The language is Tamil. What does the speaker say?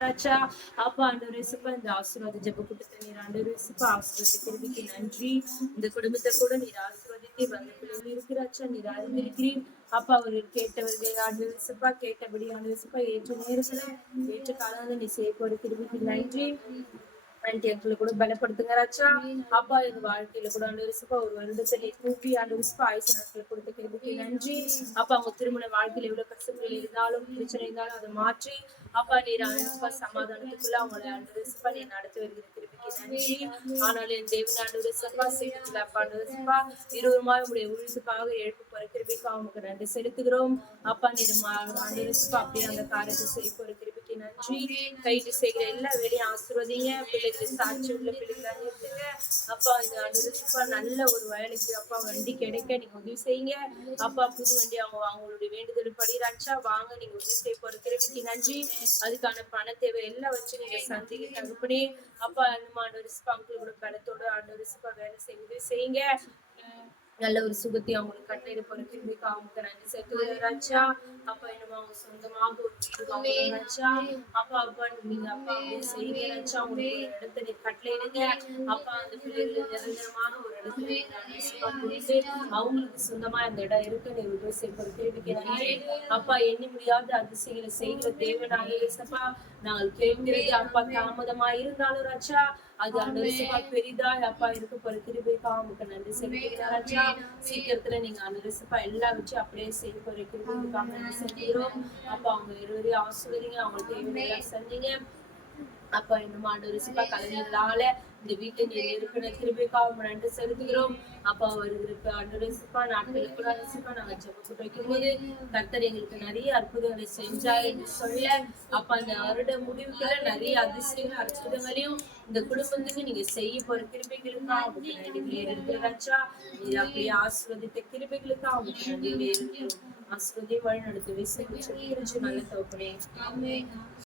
ராஜா, அப்பா ஆண்டவரே இயேசுப்பா இந்த ஆசீர்வாத ஜெப கூட்டத்தை நீர் ஆண்டவரே இயேசுப்பா ஆசீர்வதித்த கிருபைக்கு நன்றி. இந்த குடும்பத்தை கூட நீர் ஆசீர்வதித்து வந்த பிள்ளைகள் இருக்கிறாச்சா நீர் அறிந்திருக்கிறீர். அப்பா அவர்கள் கேட்டவர்கள் ஆண்டவரே இயேசுப்பா கேட்டபடி ஆண்டவரே இயேசுப்பா ஏற்ற நேரத்துல ஏற்ற காலம் நீ செய்ய போற கிருபைக்கு நன்றி. எங்களை கூட பலப்படுத்துங்க ராஜா. அப்பா எங்க வாழ்க்கையில கூட ஆண்டவரே இயேசுப்பா ஒரு வருடத்தை நீ கூட்டி ஆண்டவரே இயேசுப்பா ஆயுசு நாட்களை கொடுத்த கிருபைக்கு நன்றி. அப்பா அவங்க திருமண வாழ்க்கையில எவ்வளவு கஷ்டங்கள் இருந்தாலும் பிரச்சனை இருந்தாலும் அதை மாற்றி அப்பா நீர் ஆண்டவரே சமாதானத்துக்குள்ள அவங்களை ஆண்டவரே இயேசுப்பா நீ நடத்தி வருகிற கிருபைக்கு நன்றி. ஆனால் என் தேவன் ஆண்டவரே இயேசுப்பா சீக்கிரத்துல அப்பா ஆண்டவரே இயேசுப்பா இருவருமாய் உங்களுடைய ஊழியத்துக்காக எழுப்பு போற கிருபைக்கு அவங்களுக்கு நன்றி செலுத்துகிறோம். அப்பா நீர் ஆண்டவரே இயேசுப்பா அப்படியே அந்த காரியத்தை செய்ய போற கிருபைக்கு நன்றி. கைட்டு செய்கிற எல்லா வேலையும் ஆசீர்வதிங்க. பிள்ளைகளை சாட்சி உள்ள பிள்ளைகளா நிறுத்துங்க. அப்பா இந்த ஆண்டவரே இயேசுப்பா நல்ல ஒரு வேலைக்கு அப்பா வண்டி கிடைக்க நீங்க உதவி செய்யுங்க. அப்பா புது வண்டி அவங்களுடைய வேண்டுதல் படி ராஜா வாங்க நீங்க உதவி செய்ய போற கிருபைக்கு நன்றி. அதுக்கான பண தேவை எல்லாம் வச்சு நீங்க சந்திக்க தகுப்படி அப்பா அந்த ஆண்டவரே இயேசுப்பா அவங்களுக்கு கூட பலத்தோட ஆண்டவரே இயேசுப்பா வேலை செய்ய உதவி செய்யுங்க. நல்ல ஒரு சுகத்தை அவங்களுக்கு கட்டளையிட போற கிருபைக்கு அவங்களுக்கு நன்றி செலுத்துகிறேன் ராஜா. அப்பா என்னமோ அவங்க சொந்தமாக ஒரு வீடு வாங்கணும் ராஜா. அப்பா அப்பா நீங்க அப்பா அப்படியே செய்யுங்க ராஜா. அவங்களுக்கு ஒரு இடத்தை நீ கட்டளையிடுங்க. அப்பா அந்த பிள்ளைகள் நிரந்தரமான ஒரு இடத்துல கொடுத்து அவங்களுக்கு சொந்தமா அந்த இடம் இருக்கு நீ உதவி செய்ய போற கிருபைக்கு நன்றி. அப்பா எண்ணி முடியாத அதிசயங்களை செய்கிற தேவனாக இயேசுப்பா நாங்கள் கேட்கிறது அப்பா தாமதமா இருந்தாலும் ராஜா அது ஆண்டவரே இயேசுப்பா பெரிதாய் அப்பா இருக்க போற கிருபைக்காக உங்களுக்கு நன்றி செலுத்துகிறேன் ராஜா. சீக்கிரத்துல நீங்க ஆண்டவரே இயேசுப்பா எல்லாம் வச்சு அப்படியே செய்ய போற கிருபைக்காக நன்றி செலுத்துகிறோம். அப்பா அவங்க இருவரையும் ஆசீர்வதிங்க. அவங்களுக்கு தேவையான செஞ்சீங்க. அப்பா இன்னும் ஆண்டவரே இயேசுப்பா கலைஞர்களால இந்த வீட்டை நீர் இருக்கிற கிருபைக்காக நன்றி செலுத்துகிறோம். அப்பா வருகிற ஆண்டவரே இயேசுப்பா நாட்களுக்கு கூட இயேசுப்பா நாங்க ஜெபம் வைக்கும்போது கர்த்தர் எங்களுக்கு நிறைய அற்புதங்களை செஞ்சார் என்று சொல்ல அப்பா அந்த வருட முடிவுக்குள்ள நிறைய அதிசயங்கள் அற்புதங்களையும் இந்த குடும்பத்துக்கு நீங்க செய்ய போற கிருபைகளுக்கா உங்களுக்கு நன்றி இருக்கிறாச்சா. நீர் அப்படியே ஆசீர்வதித்த கிருபைகளுக்கா உங்களுக்கு நன்றி இருக்கிறோம். ஆசீர்வதி வழி நடத்த விசை நல்ல தோப்பனே.